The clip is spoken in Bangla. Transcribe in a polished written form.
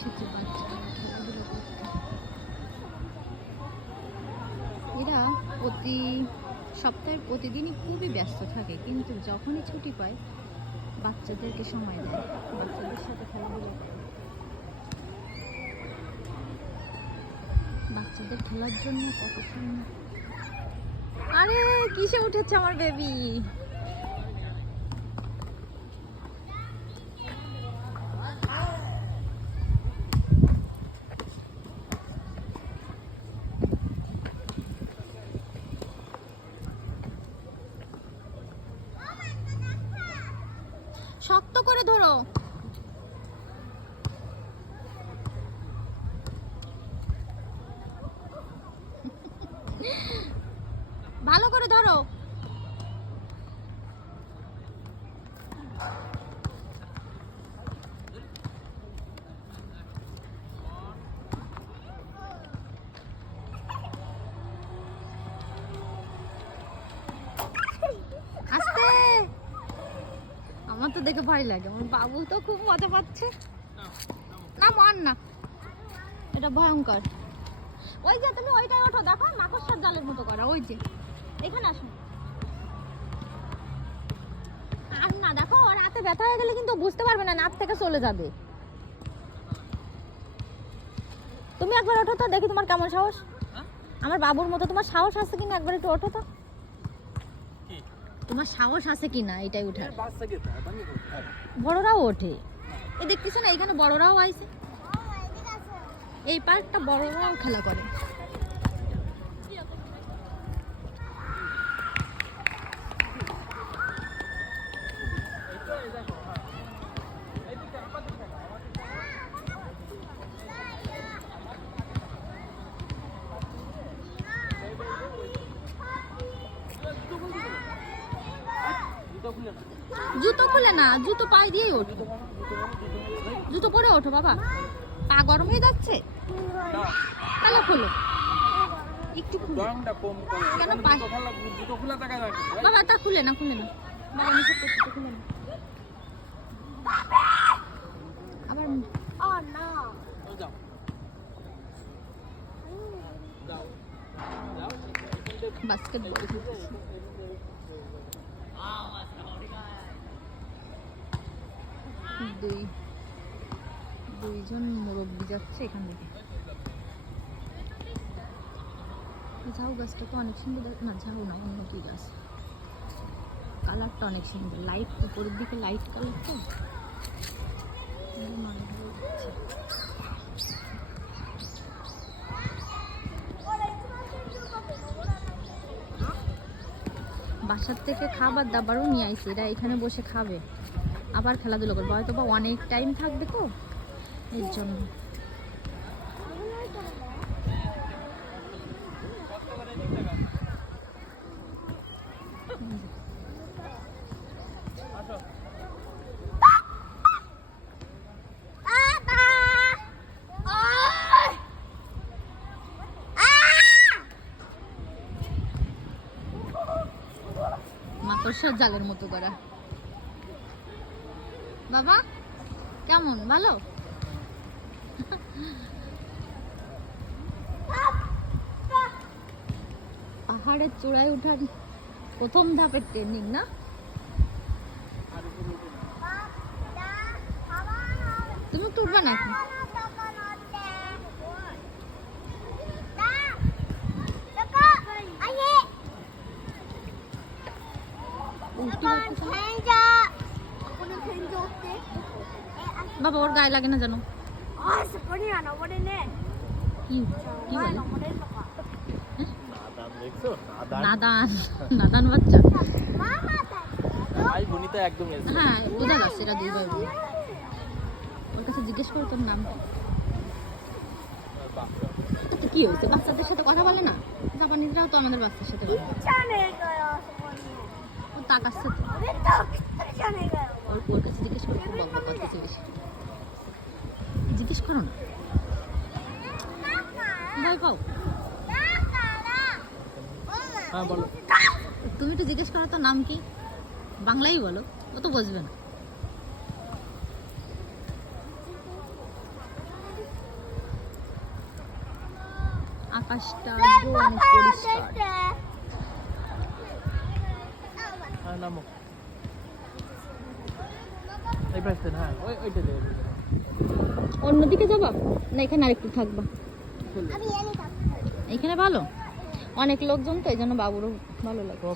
এসেছে বাচ্চারা খেলাধুলো করতে। এরা সপ্তাহের প্রতিদিনই খুবই ব্যস্ত থাকে, কিন্তু যখনই ছুটি পায় বাচ্চাদেরকে সময় দেয়, বাচ্চাদের সাথে খেলাধুলো করে। বাচ্চাদের খেলার জন্য কত সুন্দর। আরে কিসে উঠেছে আমার বেবি? শক্ত করে ধরো। ভালো করে ধরো। আস্তে। আমার তো দেখে ভয় লাগে, আমার বাবু তো খুব মজা পাচ্ছে। না মার না, এটা ভয়ঙ্কর। ওই যে তুমি ওইটাই ওঠো, দেখো মাকড়সার জালের মতো করা। ওই যে এখানে আসো। আর না, দেখো ওর হাতে ব্যথা হয়ে গেলে কিন্তু বুঝতে পারবে না, নাক থেকে চলে যাবে। তুমি একবার ওঠো তো, দেখি তোমার কেমন সাহস। আমার বাবুর মতো তোমার সাহস আছে কিনা, একবার একটু ওঠো তো। তোমার সাহস আছে কিনা এটাই উঠার। বড়রাও ওঠে, এই দেখতেছ না, এখানে বড়রাও আইছে। এই পার্কটা বড়রাও খেলা করে। জুতো খুলে না, জুতো পায়ে দিয়েই ওঠো। জুতো পরে ওঠো বাবা, পা গরম হয়ে যাচ্ছে। তাহলে খোলো একটু, কেন বাবা? তা খুলে না, খুলে না বাবা, নিষেধ করতে, খুলে না আবার। বাস্কেটবল দুইজন মুরব্বী যাচ্ছে এখান থেকে। ঝাউ গাছটা তো অনেক সুন্দর, না ঝাউ না, অন্য কি গাছ, কালারটা অনেক সুন্দর, লাইট উপরের দিকে লাইট কালার তো বাসার থেকে খাবার দাবারও নিয়ে আইছে, এরা এখানে বসে খাবে, আবার খেলাধুলো করবে, হয়তো বা অনেক টাইম থাকবে তো এর জন্য। মাকড়সার জালের মতো করা। বাবা কেমন, ভালো? পাহাড়ের চূড়ায় ওঠার প্রথম ধাপের ট্রেনিং না? তুমি একটু উঠবে নাকি? বাবা ওর গায়ে লাগে না জানো? নাদান, নাদান বাচ্চা। হ্যাঁ বোঝা যাচ্ছে এরা দুই ভাই বোন। ওর কাছে জিজ্ঞেস করো তোর নাম কি হয়েছে। বাচ্চাদের সাথে কথা বলে না, জাপানিজরাও তো আমাদের বাচ্চার সাথে তাকাচ্ছে। ওর কাছে জিজ্ঞেস করো, বলবো কত কিছু বেশি জিজ্ঞেস করো না, ভয় পাও। তুমি একটু জিজ্ঞেস করো তো নাম কি, বাংলাই বলো, ও তো বুঝবে না। আকাশটা একদম পরিষ্কার। হ্যাঁ নামো এই পাশে না ওইটা দে অন্যদিকে যাবা না এখানে আরেকটু থাকবা? এখানে ভালো, অনেক লোকজন তো এই জন্য বাবুরও ভালো লাগে। তো